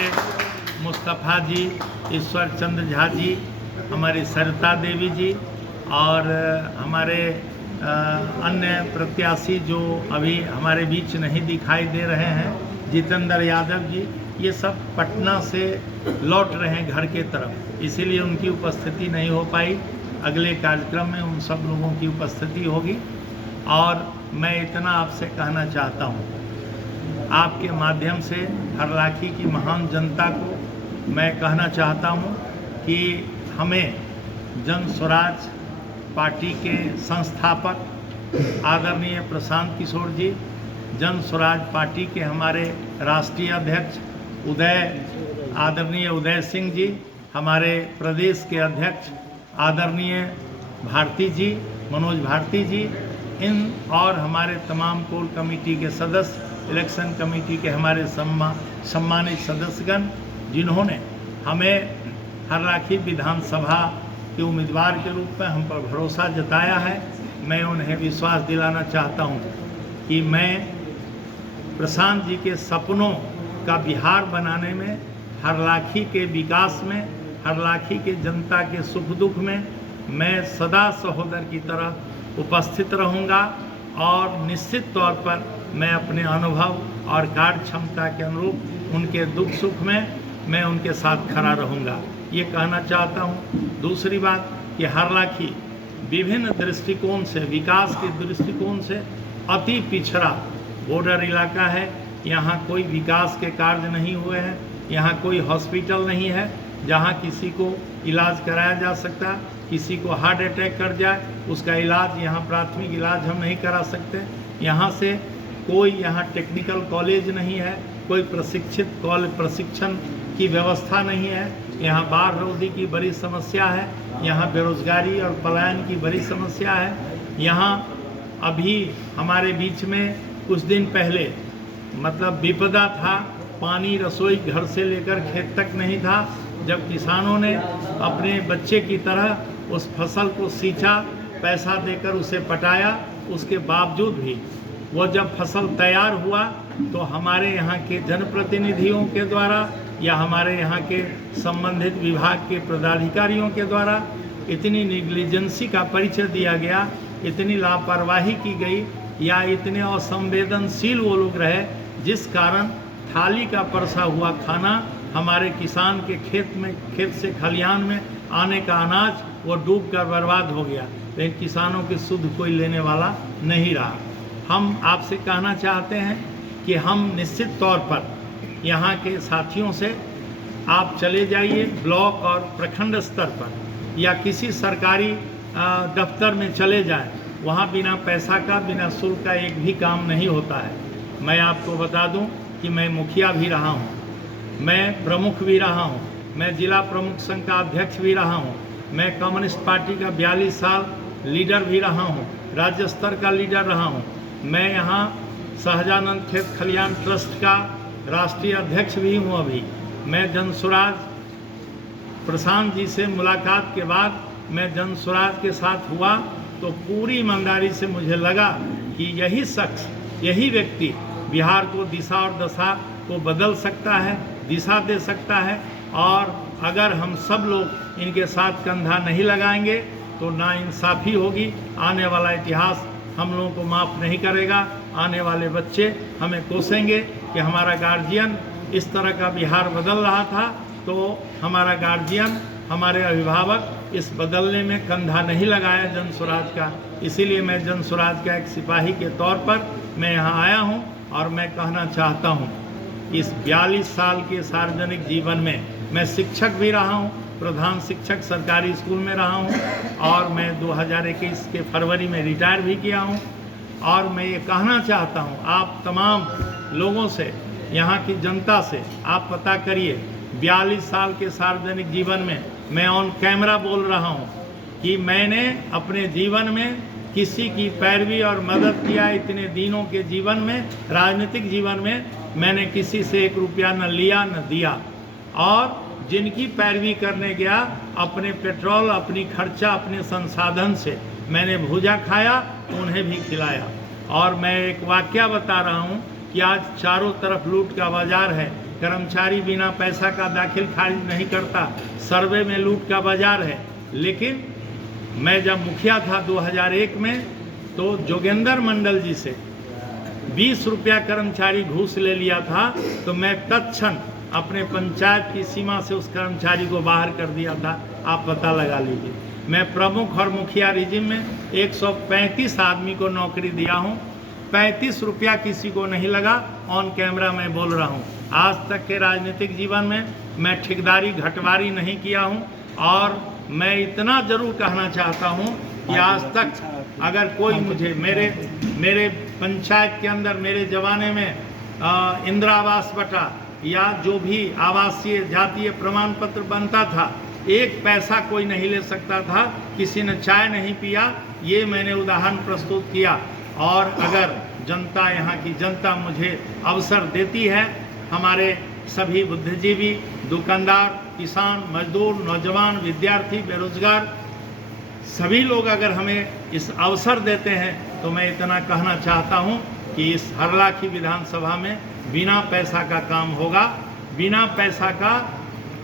हमारे मुस्तफ़ा जी, ईश्वर चंद्र झा जी, हमारी सरिता देवी जी और हमारे अन्य प्रत्याशी जो अभी हमारे बीच नहीं दिखाई दे रहे हैं, जितेंद्र यादव जी, ये सब पटना से लौट रहे हैं घर के तरफ, इसीलिए उनकी उपस्थिति नहीं हो पाई। अगले कार्यक्रम में उन सब लोगों की उपस्थिति होगी। और मैं इतना आपसे कहना चाहता हूँ, आपके माध्यम से हरलाखी की महान जनता को मैं कहना चाहता हूँ कि हमें जन स्वराज पार्टी के संस्थापक आदरणीय प्रशांत किशोर जी, जन स्वराज पार्टी के हमारे राष्ट्रीय अध्यक्ष आदरणीय उदय सिंह जी, हमारे प्रदेश के अध्यक्ष आदरणीय भारती जी, मनोज भारती जी, इन और हमारे तमाम कोर कमेटी के सदस्य, इलेक्शन कमेटी के हमारे सम्मानित सदस्यगण, जिन्होंने हमें हरलाखी विधानसभा के उम्मीदवार के रूप में हम पर भरोसा जताया है। मैं उन्हें विश्वास दिलाना चाहता हूं कि मैं प्रशांत जी के सपनों का बिहार बनाने में, हरलाखी के विकास में, हरलाखी के जनता के सुख दुख में मैं सदा सहोदर की तरह उपस्थित रहूंगा और निश्चित तौर पर मैं अपने अनुभव और कार्य क्षमता के अनुरूप उनके दुख सुख में मैं उनके साथ खड़ा रहूंगा, ये कहना चाहता हूं। दूसरी बात कि हरलाखी विभिन्न दृष्टिकोण से, विकास के दृष्टिकोण से अति पिछड़ा बॉर्डर इलाका है। यहाँ कोई विकास के कार्य नहीं हुए हैं, यहाँ कोई हॉस्पिटल नहीं है जहाँ किसी को इलाज कराया जा सकता। किसी को हार्ट अटैक कर जाए, उसका इलाज यहाँ प्राथमिक इलाज हम नहीं करा सकते। यहाँ से कोई यहाँ टेक्निकल कॉलेज नहीं है, कोई प्रशिक्षण की व्यवस्था नहीं है। यहाँ बाढ़ रोधी की बड़ी समस्या है, यहाँ बेरोजगारी और पलायन की बड़ी समस्या है। यहाँ अभी हमारे बीच में कुछ दिन पहले मतलब विपदा था, पानी रसोई घर से लेकर खेत तक नहीं था। जब किसानों ने अपने बच्चे की तरह उस फसल को सींचा, पैसा देकर उसे पटाया, उसके बावजूद भी वो जब फसल तैयार हुआ तो हमारे यहाँ के जनप्रतिनिधियों के द्वारा या हमारे यहाँ के संबंधित विभाग के पदाधिकारियों के द्वारा इतनी निग्लिजेंसी का परिचय दिया गया, इतनी लापरवाही की गई या इतने असंवेदनशील वो लोग रहे, जिस कारण थाली का परसा हुआ खाना हमारे किसान के खेत से खलिहान में आने का अनाज वो डूब कर बर्बाद हो गया। लेकिन किसानों की सुध कोई लेने वाला नहीं रहा। हम आपसे कहना चाहते हैं कि हम निश्चित तौर पर यहाँ के साथियों से आप चले जाइए ब्लॉक और प्रखंड स्तर पर या किसी सरकारी दफ्तर में चले जाएं, वहाँ बिना पैसा का, बिना शुल्क का एक भी काम नहीं होता है। मैं आपको बता दूं कि मैं मुखिया भी रहा हूँ, मैं प्रमुख भी रहा हूँ, मैं जिला प्रमुख संघ का अध्यक्ष भी रहा हूँ, मैं कम्युनिस्ट पार्टी का 42 साल लीडर भी रहा हूँ, राज्य स्तर का लीडर रहा हूँ। मैं यहाँ सहजानंद खेत खलिहान ट्रस्ट का राष्ट्रीय अध्यक्ष भी हूँ। अभी मैं जन स्वराज प्रशांत जी से मुलाकात के बाद मैं जन स्वराज के साथ हुआ तो पूरी ईमानदारी से मुझे लगा कि यही शख्स, यही व्यक्ति बिहार को दिशा और दशा को बदल सकता है, दिशा दे सकता है। और अगर हम सब लोग इनके साथ कंधा नहीं लगाएंगे तो नाइंसाफ़ी होगी। आने वाला इतिहास हम लोगों को माफ़ नहीं करेगा। आने वाले बच्चे हमें कोसेंगे कि हमारा गार्जियन इस तरह का बिहार बदल रहा था, तो हमारा गार्जियन, हमारे अभिभावक इस बदलने में कंधा नहीं लगाया जन स्वराज का। इसीलिए मैं जन स्वराज का एक सिपाही के तौर पर मैं यहाँ आया हूँ और मैं कहना चाहता हूँ इस 42 साल के सार्वजनिक जीवन में मैं शिक्षक भी रहा हूँ, प्रधान शिक्षक सरकारी स्कूल में रहा हूँ और मैं 2021 के फरवरी में रिटायर भी किया हूँ। और मैं ये कहना चाहता हूँ आप तमाम लोगों से, यहाँ की जनता से आप पता करिए, 42 साल के सार्वजनिक जीवन में मैं ऑन कैमरा बोल रहा हूँ कि मैंने अपने जीवन में किसी की पैरवी और मदद किया। इतने दिनों के जीवन में, राजनीतिक जीवन में मैंने किसी से 1 रुपया न लिया न दिया, और जिनकी पैरवी करने गया अपने पेट्रोल, अपनी खर्चा, अपने संसाधन से मैंने भूजा खाया, उन्हें भी खिलाया। और मैं एक वाकया बता रहा हूँ कि आज चारों तरफ लूट का बाजार है, कर्मचारी बिना पैसा का दाखिल खारिज नहीं करता, सर्वे में लूट का बाजार है। लेकिन मैं जब मुखिया था 2001 में, तो जोगेंद्र मंडल जी से 20 रुपया कर्मचारी घूस ले लिया था, तो मैं तत्क्षण अपने पंचायत की सीमा से उस कर्मचारी को बाहर कर दिया था। आप पता लगा लीजिए। मैं प्रमुख और मुखिया रिजिम में 135 आदमी को नौकरी दिया हूँ, 35 रुपया किसी को नहीं लगा। ऑन कैमरा मैं बोल रहा हूँ। आज तक के राजनीतिक जीवन में मैं ठेकेदारी घटवारी नहीं किया हूँ। और मैं इतना ज़रूर कहना चाहता हूँ कि आज तक अगर कोई मुझे मेरे पंचायत के अंदर मेरे ज़माने में इंदिरा आवास बटा या जो भी आवासीय जातीय प्रमाण पत्र बनता था, एक पैसा कोई नहीं ले सकता था, किसी ने चाय नहीं पिया। ये मैंने उदाहरण प्रस्तुत किया। और अगर जनता, यहाँ की जनता मुझे अवसर देती है, हमारे सभी बुद्धिजीवी, दुकानदार, किसान, मजदूर, नौजवान, विद्यार्थी, बेरोजगार सभी लोग अगर हमें इस अवसर देते हैं, तो मैं इतना कहना चाहता हूं कि इस हरलाखी विधानसभा में बिना पैसा का काम होगा, बिना पैसा का,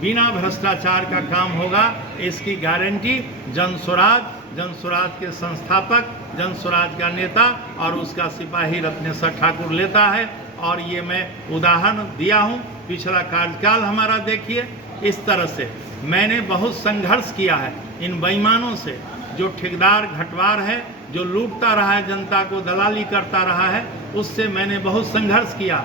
बिना भ्रष्टाचार का काम होगा। इसकी गारंटी जनसुराज के संस्थापक, जनसुराज का नेता और उसका सिपाही रत्नेश्वर ठाकुर लेता है। और ये मैं उदाहरण दिया हूँ। पिछला कार्यकाल हमारा देखिए, इस तरह से मैंने बहुत संघर्ष किया है इन बेईमानों से। जो ठेकेदार घटवार है, जो लूटता रहा है जनता को, दलाली करता रहा है, उससे मैंने बहुत संघर्ष किया।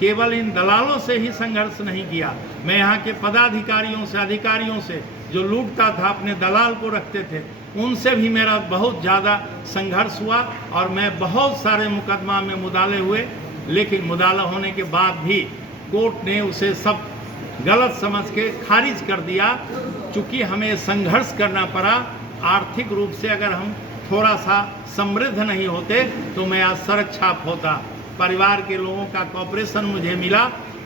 केवल इन दलालों से ही संघर्ष नहीं किया, मैं यहाँ के पदाधिकारियों से, अधिकारियों से, जो लूटता था, अपने दलाल को रखते थे, उनसे भी मेरा बहुत ज़्यादा संघर्ष हुआ। और मैं बहुत सारे मुकदमा में मुदाले हुए, लेकिन मुदाला होने के बाद भी कोर्ट ने उसे सब गलत समझ के खारिज कर दिया। चूँकि हमें संघर्ष करना पड़ा, आर्थिक रूप से अगर हम थोड़ा सा समृद्ध नहीं होते तो मैं आज सड़क छाप होता। परिवार के लोगों का कोऑपरेशन मुझे मिला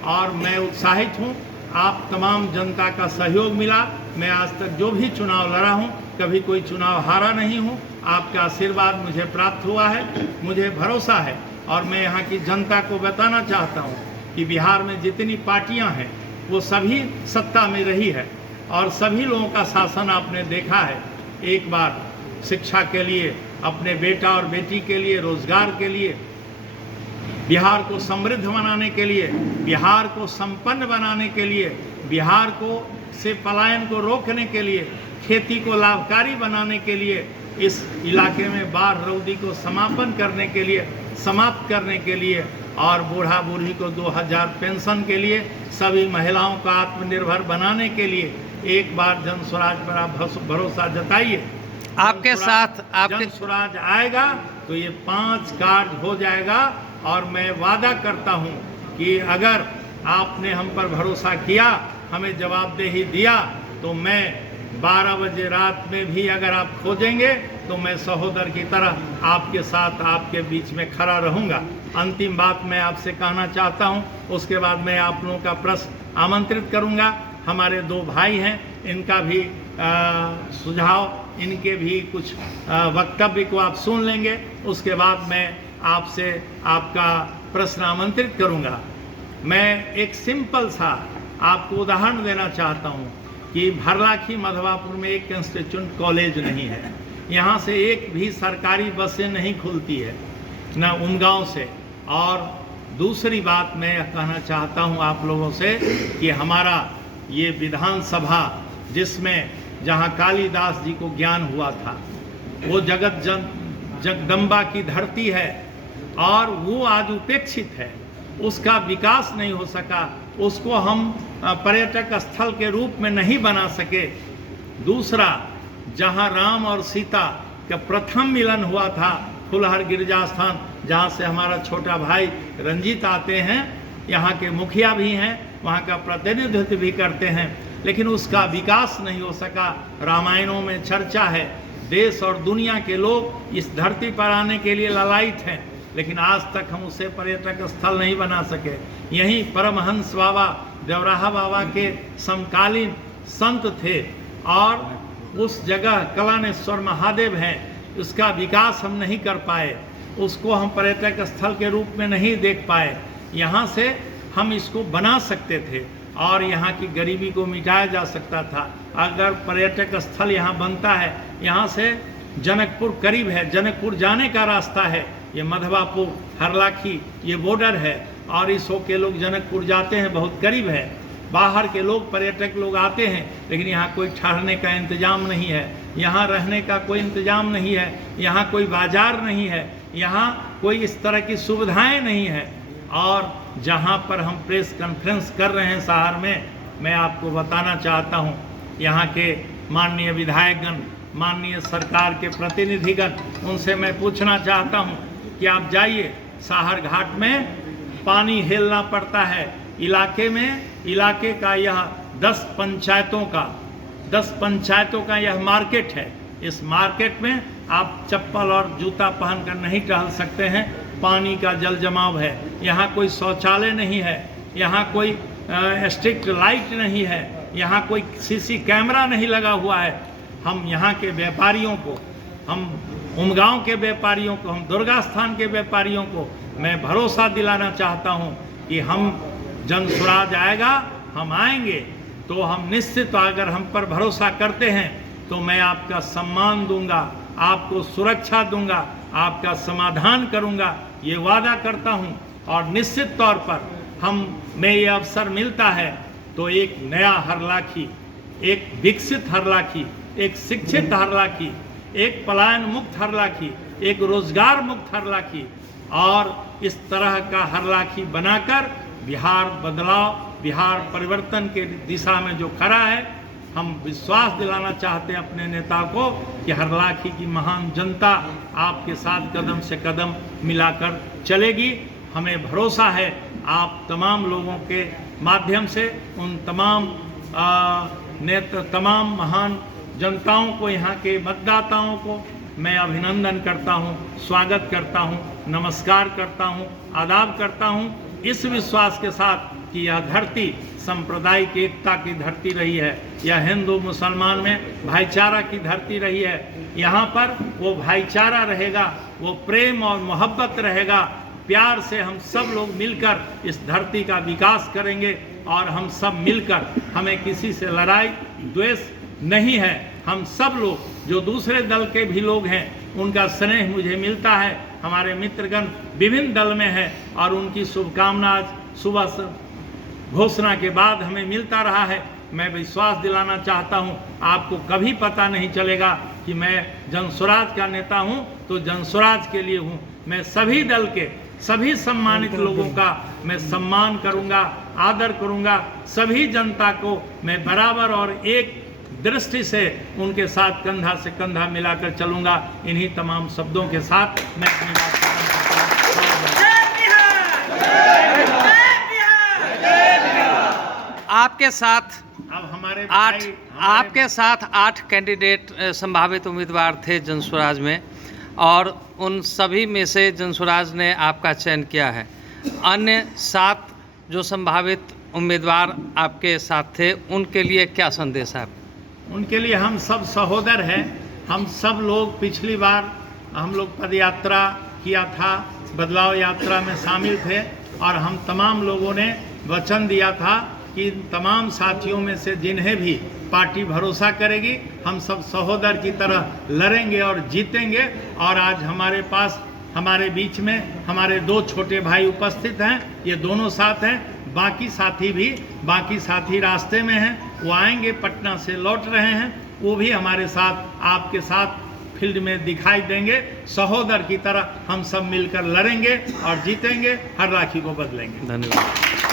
और मैं उत्साहित हूँ। आप तमाम जनता का सहयोग मिला। मैं आज तक जो भी चुनाव लड़ा हूँ, कभी कोई चुनाव हारा नहीं हूँ। आपका आशीर्वाद मुझे प्राप्त हुआ है, मुझे भरोसा है। और मैं यहाँ की जनता को बताना चाहता हूँ कि बिहार में जितनी पार्टियाँ हैं, वो सभी सत्ता में रही है और सभी लोगों का शासन आपने देखा है। एक बार शिक्षा के लिए, अपने बेटा और बेटी के लिए, रोजगार के लिए, बिहार को समृद्ध बनाने के लिए, बिहार को संपन्न बनाने के लिए, बिहार को से पलायन को रोकने के लिए, खेती को लाभकारी बनाने के लिए, इस इलाके में बाढ़ रौदी को समाप्त करने के लिए और बूढ़ा बूढ़ी को 2000 पेंशन के लिए, सभी महिलाओं को आत्मनिर्भर बनाने के लिए एक बार जनसुराज पर आप भरोसा जताइए। आपके साथ जनसुराज आएगा तो ये 5 कार्य हो जाएगा। और मैं वादा करता हूँ कि अगर आपने हम पर भरोसा किया, हमें जवाबदेही दिया, तो मैं 12 बजे रात में भी अगर आप खोजेंगे तो मैं सहोदर की तरह आपके साथ, आपके बीच में खड़ा रहूँगा। अंतिम बात मैं आपसे कहना चाहता हूँ, उसके बाद मैं आप लोगों का प्रश्न आमंत्रित करूँगा। हमारे 2 भाई हैं, इनका भी सुझाव, इनके भी कुछ वक्तव्य को आप सुन लेंगे। उसके बाद मैं आपसे आपका प्रश्न आमंत्रित करूँगा। मैं एक सिंपल सा आपको उदाहरण देना चाहता हूँ कि भरलाखी मधवापुर में एक इंस्टीट्यूट कॉलेज नहीं है। यहाँ से एक भी सरकारी बसें नहीं खुलती है, न उमगांव से। और दूसरी बात मैं कहना चाहता हूँ आप लोगों से कि हमारा ये विधानसभा, जिसमें जहाँ कालिदास जी को ज्ञान हुआ था, वो जगदम्बा की धरती है और वो आज उपेक्षित है, उसका विकास नहीं हो सका, उसको हम पर्यटक स्थल के रूप में नहीं बना सके। दूसरा, जहाँ राम और सीता का प्रथम मिलन हुआ था, फुलहर गिरजा स्थान, जहाँ से हमारा छोटा भाई रंजीत आते हैं, यहाँ के मुखिया भी हैं, वहाँ का प्रतिनिधित्व भी करते हैं, लेकिन उसका विकास नहीं हो सका। रामायणों में चर्चा है, देश और दुनिया के लोग इस धरती पर आने के लिए ललायित हैं, लेकिन आज तक हम उसे पर्यटक स्थल नहीं बना सके। यहीं परमहंस बाबा, देवराहा बाबा के समकालीन संत थे और उस जगह कलानेश्वर महादेव हैं, उसका विकास हम नहीं कर पाए, उसको हम पर्यटक स्थल के रूप में नहीं देख पाए। यहाँ से हम इसको बना सकते थे और यहाँ की गरीबी को मिटाया जा सकता था। अगर पर्यटक स्थल यहाँ बनता है, यहाँ से जनकपुर करीब है, जनकपुर जाने का रास्ता है, ये मधवापुर हरलाखी ये बॉर्डर है और इस होके लोग जनकपुर जाते हैं, बहुत करीब है। बाहर के लोग पर्यटक लोग आते हैं, लेकिन यहाँ कोई ठहरने का इंतज़ाम नहीं है, यहाँ रहने का कोई इंतज़ाम नहीं है, यहाँ कोई बाजार नहीं है, यहाँ कोई इस तरह की सुविधाएं नहीं है। और जहाँ पर हम प्रेस कॉन्फ्रेंस कर रहे हैं शहर में, मैं आपको बताना चाहता हूँ, यहाँ के माननीय विधायकगण, माननीय सरकार के प्रतिनिधिगण, उनसे मैं पूछना चाहता हूँ कि आप जाइए साहर घाट में, पानी हेलना पड़ता है। इलाके का यह 10 पंचायतों का यह मार्केट है। इस मार्केट में आप चप्पल और जूता पहनकर नहीं टहल सकते हैं, पानी का जल जमाव है। यहाँ कोई शौचालय नहीं है, यहाँ कोई स्ट्रिक्ट लाइट नहीं है, यहाँ कोई सीसी कैमरा नहीं लगा हुआ है। हम यहाँ के व्यापारियों को, हम उमगांव के व्यापारियों को, हम दुर्गा स्थान के व्यापारियों को मैं भरोसा दिलाना चाहता हूँ कि हम जन स्वराज आएगा, हम आएंगे तो हम निश्चित, अगर हम पर भरोसा करते हैं तो मैं आपका सम्मान दूंगा, आपको सुरक्षा दूंगा, आपका समाधान करूंगा, ये वादा करता हूं। और निश्चित तौर पर मैं ये अवसर मिलता है तो एक नया हरलाखी, एक विकसित हरलाखी, एक शिक्षित हरलाखी, एक पलायन मुक्त हरलाखी, एक रोजगार मुक्त हरलाखी और इस तरह का हरलाखी बनाकर बिहार बदलाव, बिहार परिवर्तन के दिशा में जो खड़ा है, हम विश्वास दिलाना चाहते हैं अपने नेता को कि हरलाखी की महान जनता आपके साथ कदम से कदम मिलाकर चलेगी। हमें भरोसा है आप तमाम लोगों के माध्यम से उन तमाम महान जनताओं को, यहाँ के मतदाताओं को मैं अभिनंदन करता हूँ, स्वागत करता हूँ, नमस्कार करता हूँ, आदाब करता हूँ, इस विश्वास के साथ कि यह धरती सांप्रदायिक एकता की धरती रही है, यह हिंदू मुसलमान में भाईचारा की धरती रही है। यहाँ पर वो भाईचारा रहेगा, वो प्रेम और मोहब्बत रहेगा। प्यार से हम सब लोग मिलकर इस धरती का विकास करेंगे और हम सब मिलकर, हमें किसी से लड़ाई द्वेष नहीं है। हम सब लोग, जो दूसरे दल के भी लोग हैं, उनका स्नेह मुझे मिलता है। हमारे मित्रगण विभिन्न दल में हैं और उनकी शुभकामना आज सुबह से घोषणा के बाद हमें मिलता रहा है। मैं विश्वास दिलाना चाहता हूं, आपको कभी पता नहीं चलेगा कि मैं जनस्वराज का नेता हूं तो जनस्वराज के लिए हूं। मैं सभी दल के सभी सम्मानित लोगों का मैं सम्मान करूंगा, आदर करूंगा। सभी जनता को मैं बराबर और एक दृष्टि से उनके साथ कंधा से कंधा मिलाकर चलूंगा। इन्हीं तमाम शब्दों के साथ मैं अपनी बात आपके साथ अब हमारे आपके साथ 8 कैंडिडेट संभावित उम्मीदवार थे जनस्वराज में और उन सभी में से जनस्वराज ने आपका चयन किया है। अन्य 7 जो संभावित उम्मीदवार आपके साथ थे, उनके लिए क्या संदेश है? उनके लिए हम सब सहोदर हैं। हम सब लोग पिछली बार हम लोग पद यात्रा किया था, बदलाव यात्रा में शामिल थे और हम तमाम लोगों ने वचन दिया था कि तमाम साथियों में से जिन्हें भी पार्टी भरोसा करेगी, हम सब सहोदर की तरह लड़ेंगे और जीतेंगे। और आज हमारे पास, हमारे बीच में हमारे 2 छोटे भाई उपस्थित हैं, ये दोनों साथ हैं। बाकी साथी रास्ते में हैं, वो आएंगे, पटना से लौट रहे हैं, वो भी हमारे साथ, आपके साथ फील्ड में दिखाई देंगे। सहोदर की तरह हम सब मिलकर लड़ेंगे और जीतेंगे, हरलाखी को बदलेंगे। धन्यवाद।